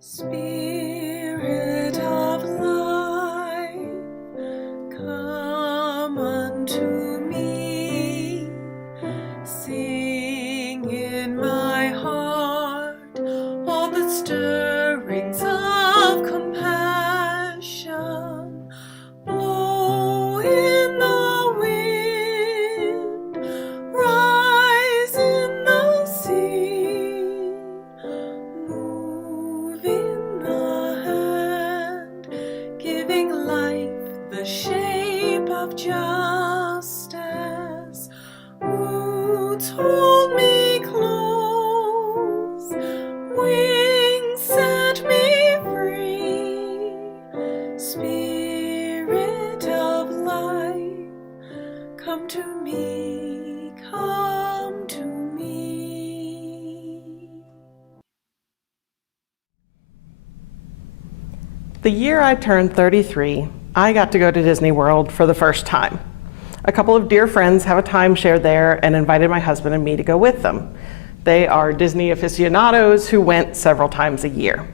Spirit of life, come unto me. Sing in my heart all the stirrings of compassion. Blow in the wind, rise in the sea, move in the hand, giving life the shape of justice. Roots hold me close, wings set me free. Spirit of life, come to me, come to me. The year I turned 33, I got to go to Disney World for the first time. A couple of dear friends have a timeshare there and invited my husband and me to go with them. They are Disney aficionados who went several times a year.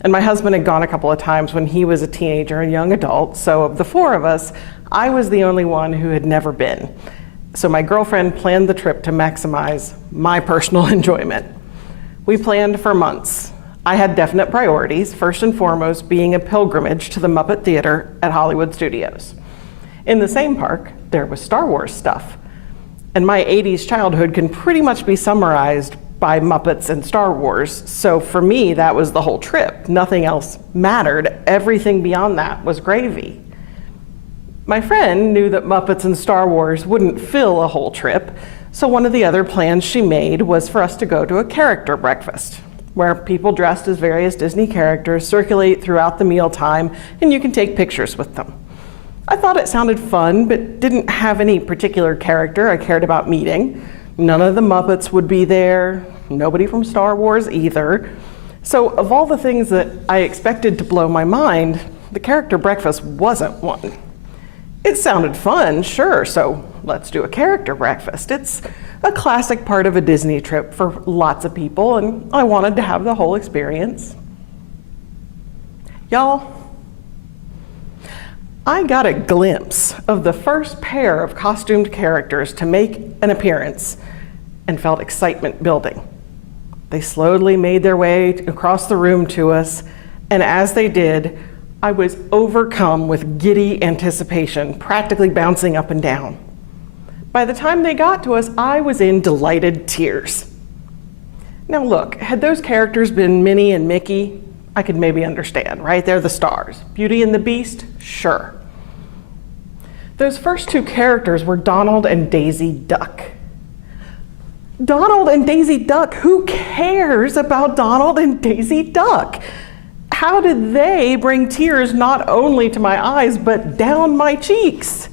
And my husband had gone a couple of times when he was a teenager and young adult, so of the four of us, I was the only one who had never been. So my girlfriend planned the trip to maximize my personal enjoyment. We planned for months. I had definite priorities, first and foremost being a pilgrimage to the Muppet Theater at Hollywood Studios. In the same park, there was Star Wars stuff. And my 80s childhood can pretty much be summarized by Muppets and Star Wars. So for me, that was the whole trip. Nothing else mattered. Everything beyond that was gravy. My friend knew that Muppets and Star Wars wouldn't fill a whole trip, so one of the other plans she made was for us to go to a character breakfast, where people dressed as various Disney characters circulate throughout the mealtime, and you can take pictures with them. I thought it sounded fun, but didn't have any particular character I cared about meeting. None of the Muppets would be there, nobody from Star Wars either. So of all the things that I expected to blow my mind, the character breakfast wasn't one. It sounded fun, sure, so let's do a character breakfast. It's a classic part of a Disney trip for lots of people, and I wanted to have the whole experience. Y'all, I got a glimpse of the first pair of costumed characters to make an appearance and felt excitement building. They slowly made their way across the room to us, and as they did, I was overcome with giddy anticipation, practically bouncing up and down. By the time they got to us, I was in delighted tears. Now look, had those characters been Minnie and Mickey, I could maybe understand, right? They're the stars. Beauty and the Beast, sure. Those first two characters were Donald and Daisy Duck. Donald and Daisy Duck, who cares about Donald and Daisy Duck? How did they bring tears not only to my eyes, but down my cheeks?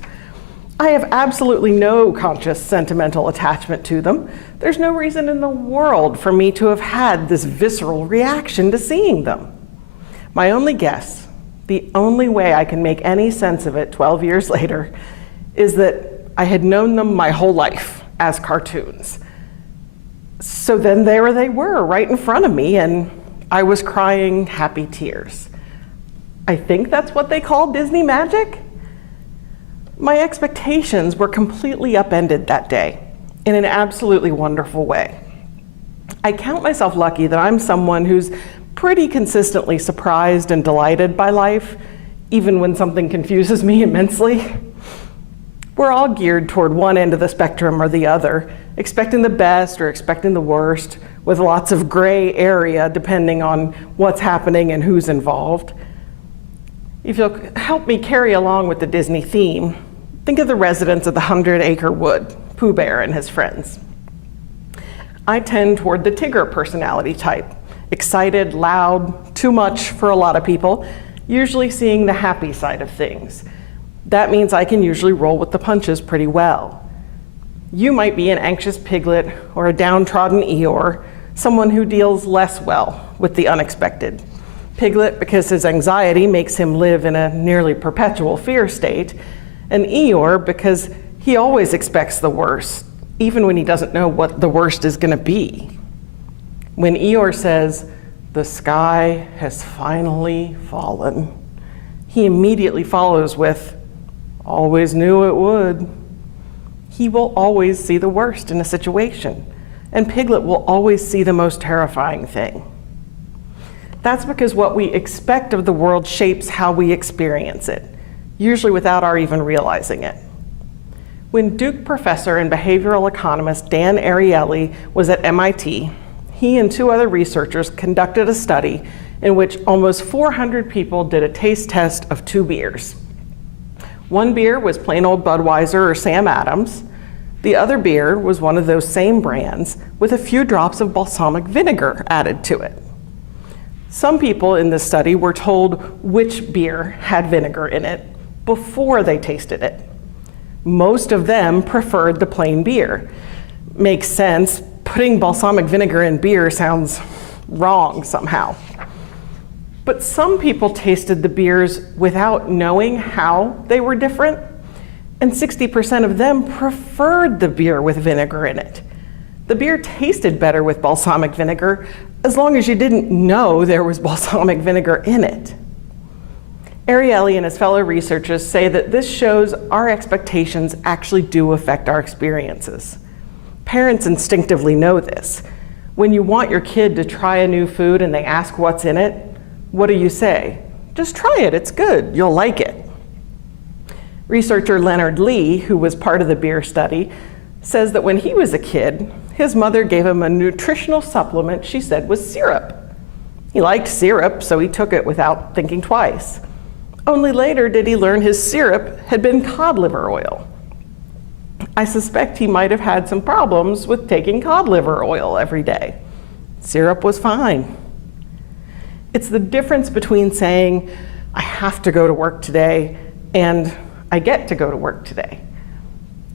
I have absolutely no conscious sentimental attachment to them. There's no reason in the world for me to have had this visceral reaction to seeing them. My only guess, the only way I can make any sense of it 12 years later, is that I had known them my whole life as cartoons. So then there they were, right in front of me, and I was crying happy tears. I think that's what they call Disney magic. My expectations were completely upended that day in an absolutely wonderful way. I count myself lucky that I'm someone who's pretty consistently surprised and delighted by life, even when something confuses me immensely. We're all geared toward one end of the spectrum or the other, expecting the best or expecting the worst, with lots of gray area depending on what's happening and who's involved. If you'll help me carry along with the Disney theme, think of the residents of the 100-acre wood, Pooh Bear and his friends. I tend toward the Tigger personality type, excited, loud, too much for a lot of people, usually seeing the happy side of things. That means I can usually roll with the punches pretty well. You might be an anxious Piglet or a downtrodden Eeyore, someone who deals less well with the unexpected. Piglet because his anxiety makes him live in a nearly perpetual fear state, and Eeyore because he always expects the worst, even when he doesn't know what the worst is going to be. When Eeyore says, The sky has finally fallen. He immediately follows with, always knew it would. He will always see the worst in a situation, and Piglet will always see the most terrifying thing. That's because what we expect of the world shapes how we experience it, usually without our even realizing it. When Duke professor and behavioral economist Dan Ariely was at MIT, he and 2 other researchers conducted a study in which almost 400 people did a taste test of 2 beers. One beer was plain old Budweiser or Sam Adams. The other beer was one of those same brands with a few drops of balsamic vinegar added to it. Some people in this study were told which beer had vinegar in it before they tasted it. Most of them preferred the plain beer. Makes sense, putting balsamic vinegar in beer sounds wrong somehow. But some people tasted the beers without knowing how they were different, and 60% of them preferred the beer with vinegar in it. The beer tasted better with balsamic vinegar as long as you didn't know there was balsamic vinegar in it. Ariely and his fellow researchers say that this shows our expectations actually do affect our experiences. Parents instinctively know this. When you want your kid to try a new food and they ask what's in it, what do you say? Just try it, it's good, you'll like it. Researcher Leonard Lee, who was part of the beer study, says that when he was a kid, his mother gave him a nutritional supplement she said was syrup. He liked syrup, so he took it without thinking twice. Only later did he learn his syrup had been cod liver oil. I suspect he might have had some problems with taking cod liver oil every day. Syrup was fine. It's the difference between saying, I have to go to work today, and I get to go to work today.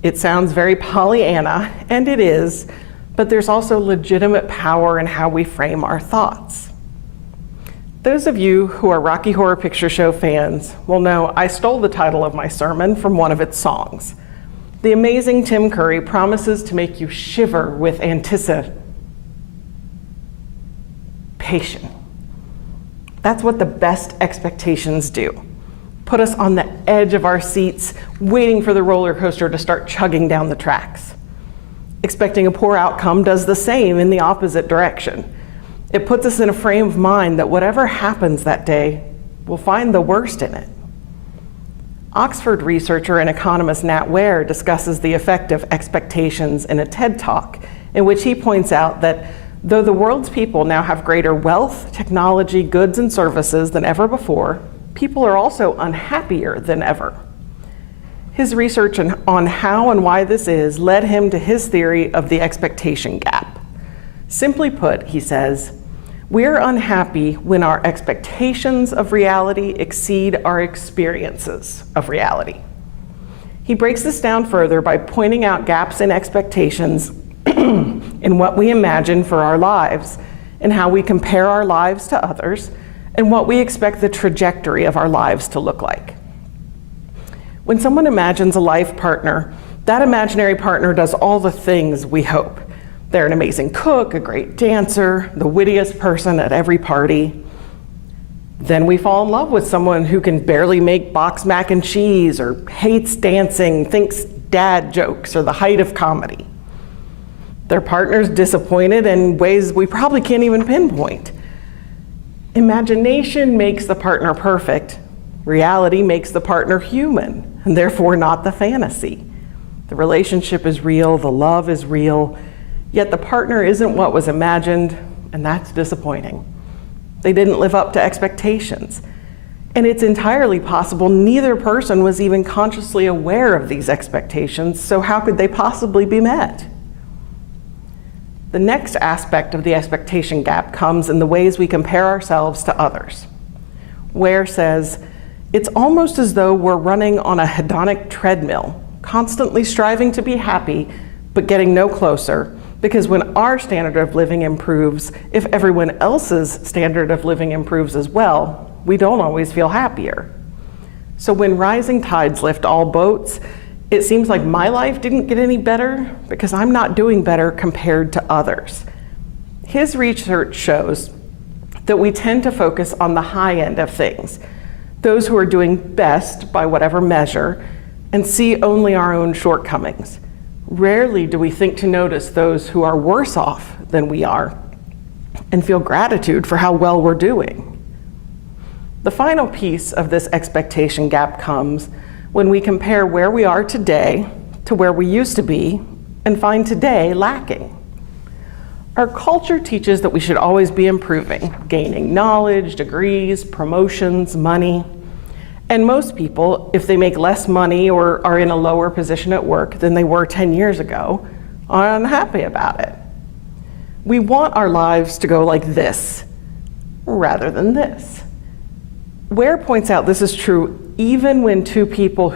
It sounds very Pollyanna, and it is, but there's also legitimate power in how we frame our thoughts. Those of you who are Rocky Horror Picture Show fans will know I stole the title of my sermon from one of its songs. The amazing Tim Curry promises to make you shiver with Antici. Pation. That's what the best expectations do. Put us on the edge of our seats, waiting for the roller coaster to start chugging down the tracks. Expecting a poor outcome does the same in the opposite direction. It puts us in a frame of mind that whatever happens that day, we'll find the worst in it. Oxford researcher and economist Nat Ware discusses the effect of expectations in a TED Talk, in which he points out that though the world's people now have greater wealth, technology, goods, and services than ever before, people are also unhappier than ever. His research on how and why this is led him to his theory of the expectation gap. Simply put, he says, we're unhappy when our expectations of reality exceed our experiences of reality. He breaks this down further by pointing out gaps in expectations in what we imagine for our lives, and how we compare our lives to others, and what we expect the trajectory of our lives to look like. When someone imagines a life partner, that imaginary partner does all the things we hope. They're an amazing cook, a great dancer, the wittiest person at every party. Then we fall in love with someone who can barely make box mac and cheese, or hates dancing, thinks dad jokes are the height of comedy. Their partner's disappointed in ways we probably can't even pinpoint. Imagination makes the partner perfect. Reality makes the partner human, and therefore not the fantasy. The relationship is real, the love is real, yet the partner isn't what was imagined, and that's disappointing. They didn't live up to expectations. And it's entirely possible neither person was even consciously aware of these expectations, so how could they possibly be met? The next aspect of the expectation gap comes in the ways we compare ourselves to others. Ware says, it's almost as though we're running on a hedonic treadmill, constantly striving to be happy, but getting no closer, because when our standard of living improves, if everyone else's standard of living improves as well, we don't always feel happier. So when rising tides lift all boats, it seems like my life didn't get any better because I'm not doing better compared to others. His research shows that we tend to focus on the high end of things, those who are doing best by whatever measure, and see only our own shortcomings. Rarely do we think to notice those who are worse off than we are and feel gratitude for how well we're doing. The final piece of this expectation gap comes when we compare where we are today to where we used to be and find today lacking. Our culture teaches that we should always be improving, gaining knowledge, degrees, promotions, money. And most people, if they make less money or are in a lower position at work than they were 10 years ago, are unhappy about it. We want our lives to go like this rather than this. Ware points out this is true even when two people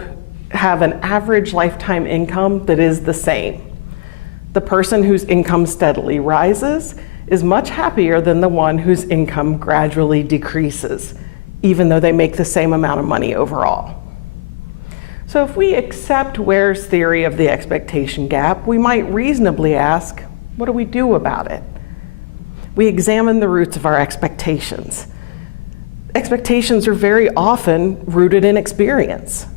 have an average lifetime income that is the same. The person whose income steadily rises is much happier than the one whose income gradually decreases, even though they make the same amount of money overall. So if we accept Ware's theory of the expectation gap, we might reasonably ask, what do we do about it? We examine the roots of our expectations. Expectations are very often rooted in experience.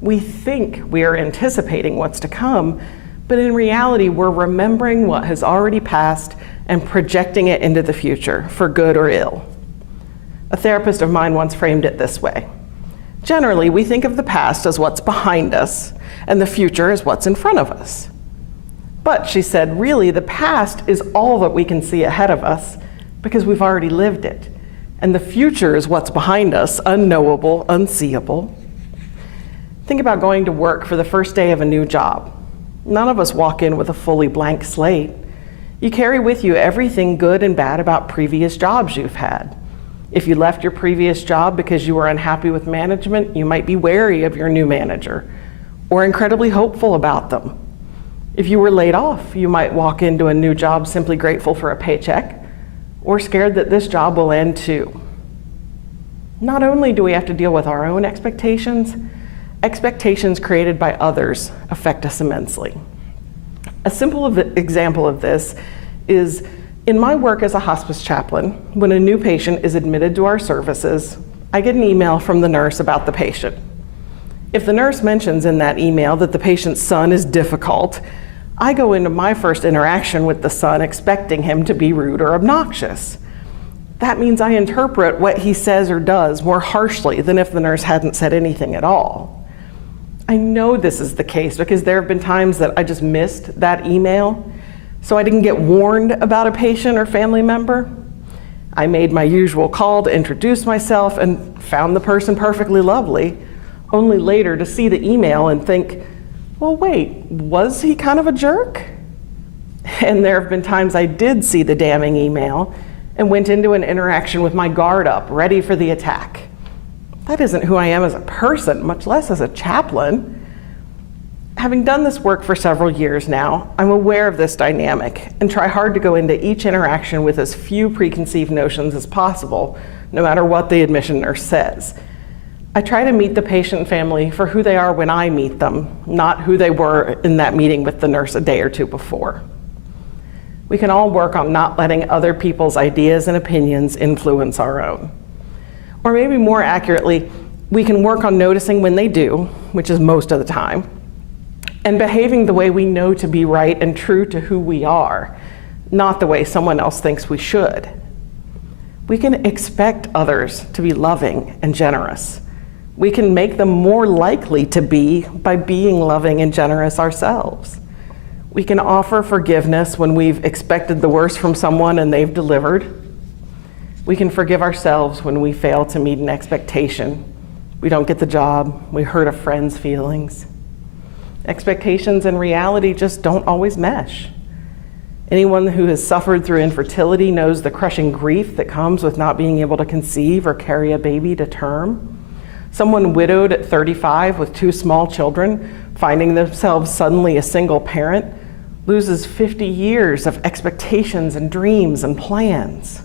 We think we are anticipating what's to come, but in reality, we're remembering what has already passed and projecting it into the future, for good or ill. A therapist of mine once framed it this way. Generally, we think of the past as what's behind us, and the future as what's in front of us. But, she said, really, the past is all that we can see ahead of us because we've already lived it. And the future is what's behind us, unknowable, unseeable. Think about going to work for the first day of a new job. None of us walk in with a fully blank slate. You carry with you everything good and bad about previous jobs you've had. If you left your previous job because you were unhappy with management, you might be wary of your new manager or incredibly hopeful about them. If you were laid off, you might walk into a new job simply grateful for a paycheck or scared that this job will end too. Not only do we have to deal with our own expectations, expectations created by others affect us immensely. A simple example of this is in my work as a hospice chaplain. When a new patient is admitted to our services, I get an email from the nurse about the patient. If the nurse mentions in that email that the patient's son is difficult, I go into my first interaction with the son expecting him to be rude or obnoxious. That means I interpret what he says or does more harshly than if the nurse hadn't said anything at all. I know this is the case because there have been times that I just missed that email, so I didn't get warned about a patient or family member. I made my usual call to introduce myself and found the person perfectly lovely, only later to see the email and think, well, wait, was he kind of a jerk? And there have been times I did see the damning email and went into an interaction with my guard up, ready for the attack. That isn't who I am as a person, much less as a chaplain. Having done this work for several years now, I'm aware of this dynamic and try hard to go into each interaction with as few preconceived notions as possible, no matter what the admission nurse says. I try to meet the patient and family for who they are when I meet them, not who they were in that meeting with the nurse a day or two before. We can all work on not letting other people's ideas and opinions influence our own. Or maybe more accurately, we can work on noticing when they do, which is most of the time, and behaving the way we know to be right and true to who we are, not the way someone else thinks we should. We can expect others to be loving and generous. We can make them more likely to be by being loving and generous ourselves. We can offer forgiveness when we've expected the worst from someone and they've delivered. We can forgive ourselves when we fail to meet an expectation. We don't get the job, we hurt a friend's feelings. Expectations and reality just don't always mesh. Anyone who has suffered through infertility knows the crushing grief that comes with not being able to conceive or carry a baby to term. Someone widowed at 35 with 2 small children, finding themselves suddenly a single parent, loses 50 years of expectations and dreams and plans.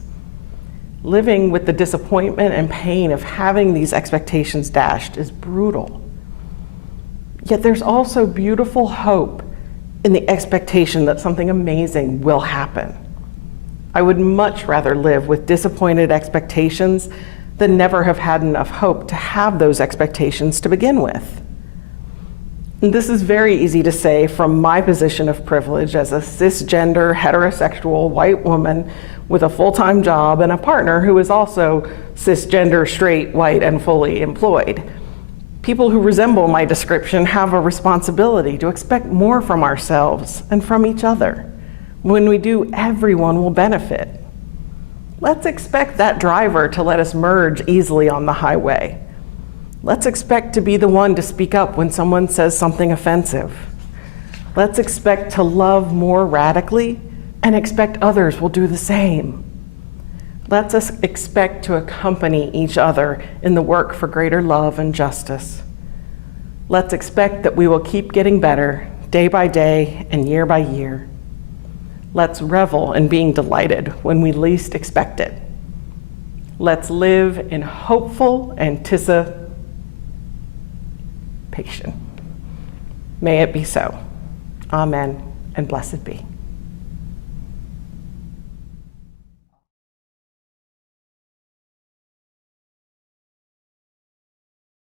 Living with the disappointment and pain of having these expectations dashed is brutal. Yet there's also beautiful hope in the expectation that something amazing will happen. I would much rather live with disappointed expectations than never have had enough hope to have those expectations to begin with. And this is very easy to say from my position of privilege as a cisgender, heterosexual, white woman with a full-time job and a partner who is also cisgender, straight, white, and fully employed. People who resemble my description have a responsibility to expect more from ourselves and from each other. When we do, everyone will benefit. Let's expect that driver to let us merge easily on the highway. Let's expect to be the one to speak up when someone says something offensive. Let's expect to love more radically and expect others will do the same. Let's us expect to accompany each other in the work for greater love and justice. Let's expect that we will keep getting better day by day and year by year. Let's revel in being delighted when we least expect it. Let's live in hopeful anticipation. May it be so. Amen, and blessed be.